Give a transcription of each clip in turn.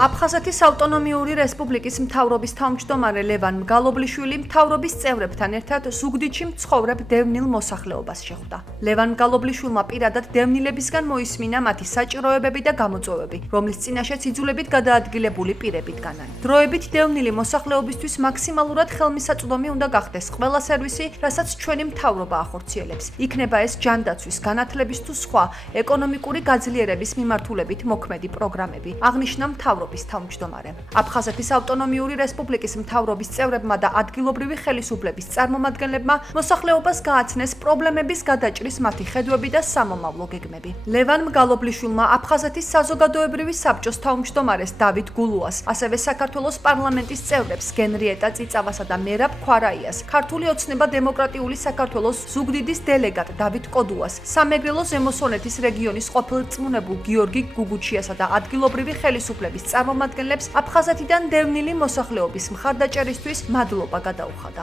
აფხაზეთის ავტონომიური რესპუბლიკის მთავრობის თავმჯდომარე ლევან მგალობლიშვილი მთავრობის წევრებთან ერთად ზუგდიდში მცხოვრებ დევნილ მოსახლეობას შეხვდა. ლევან მგალობლიშვილმა პირადად დევნილებისგან მოისმინა მათი საჭიროებები და გამოწვევები, რომლის წინაშეც იძულებით გადაადგილებული პირებით განან. დროებით დევნილი მოსახლეობისთვის მაქსიმალურად ხელმისაწვდომი უნდა გახდეს ყველა სერვისი, რასაც ჩვენი მთავრობა ახორციელებს. იქნება ეს ჯანდაცვის, განათლების თუ სხვა ეკონომიკური გაძლიერების მიმართულებით მოქმედი პროგრამები, აღნიშნა მთავრობის თავმჯდომარემ. აფხაზეთის ავტონომიური რესპუბლიკის მთავრობის წევრებმა და ადგილობრივი ხელისუფლების წარმომადგენლებმა მოსახლეობას გააცნეს პრობლემების გადაჭრის მათი ხედვები და სამომავლო გეგმები. ლევან მგალობლიშვილმა აფხაზეთის საზოგადოებრივი საბჭოს თავმჯდომარეს დავით გულუას, ასევე საქართველოს პარლამენტის წევრებს გენრიეტა წიწავასა და მერაბ ქვარაიას, ქართული ოცნება დემოკრატიული საქართველოს ზუგდიდის დელეგატ დავით კოდუას, სამეგრელო ზემო სვანეთის რეგიონის ყოფილ რწმუნებულ გიორგი გუგუჩიასა და ადგილობრივი ხელისუფლების წარმომადგენლებს აფხაზეთიდან დევნილი მოსახლეობის მხარდაჭერისთვის მადლობა გადაუხადა.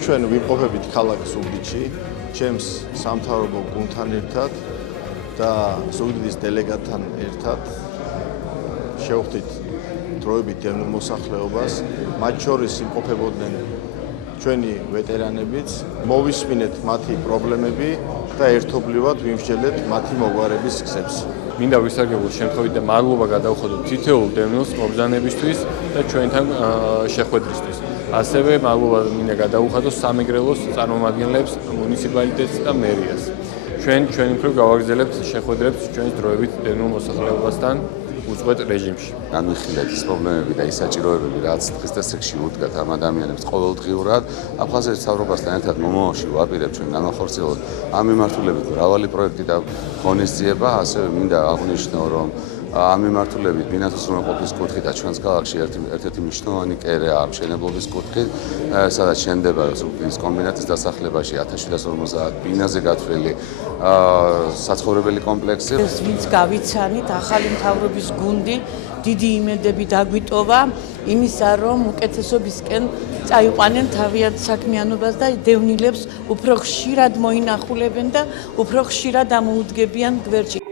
ჩვენ ვიმყოფებით ქალაქ ზუგდიდში, ჩემს სამთავრობო გუნდთან ერთად და ზუგდიდის დელეგატთან ერთად შევხვდით დროებით დევნილ მოსახლეობას, მათ შორის იმყოფებოდნენ ჩვენი ვეტერანებიც, მოვისმინეთ მათი პრობლემები და ერთობლივად ვიმსჯელეთ მათი მოგვარების გზებს. მინდა ვისარგებლო შემთხვევით და მადლობა გადავხადოთ თითოეულ დევნილს მობრძანებისთვის და ჩვენთან შეხვედრისთვის. ასევე მადლობა მინდა გადავხადოთ სამეგრელოს წარმომადგენლებს, მუნიციპალიტეტს და მერიას. ჩვენი მხრივ გავაგრძელებთ შეხვედრებს ჩვენს დროებით დევნილ მოსახლეობასთან უწყვეტ რეჟიმში. განვიხილეთ ის პრობლემები და ის საჭიროებები, რაც დღის წესრიგში უდგათ ამ ადამიანებს ყოველდღიურად. აფხაზეთის მთავრობასთან ერთად მომავალში ვაპირებთ ჩვენ განახორციელოთ ამ მიმართულებით მრავალი პროექტი და ღონისძიება. ასევე მინდა აღვნიშნო, რომ ამ მიმართულებით ბინათოს უზრუნველყოფის კუთხით და ჩვენს ქალაქში ერთ-ერთი მნიშვნელოვანი კერაა მშენებლობის კუთხით, სადაც შენდება ზუგდიდის კომბინატის დასახლებაში 1750 ბინაზე გათვლილი საცხოვრებელი კომპლექსი. ვინც გავიცანით, ახალი მთავრობის გუნდი დიდი იმედები დაგვიტოვა იმისა, რომ უკეთესობისკენ წაიყვანენ თავიანთ საქმიანობას და დევნილებს უფრო ხშირად მოინახულებენ და უფრო ხშირად ამოუდგებიან გვერდში.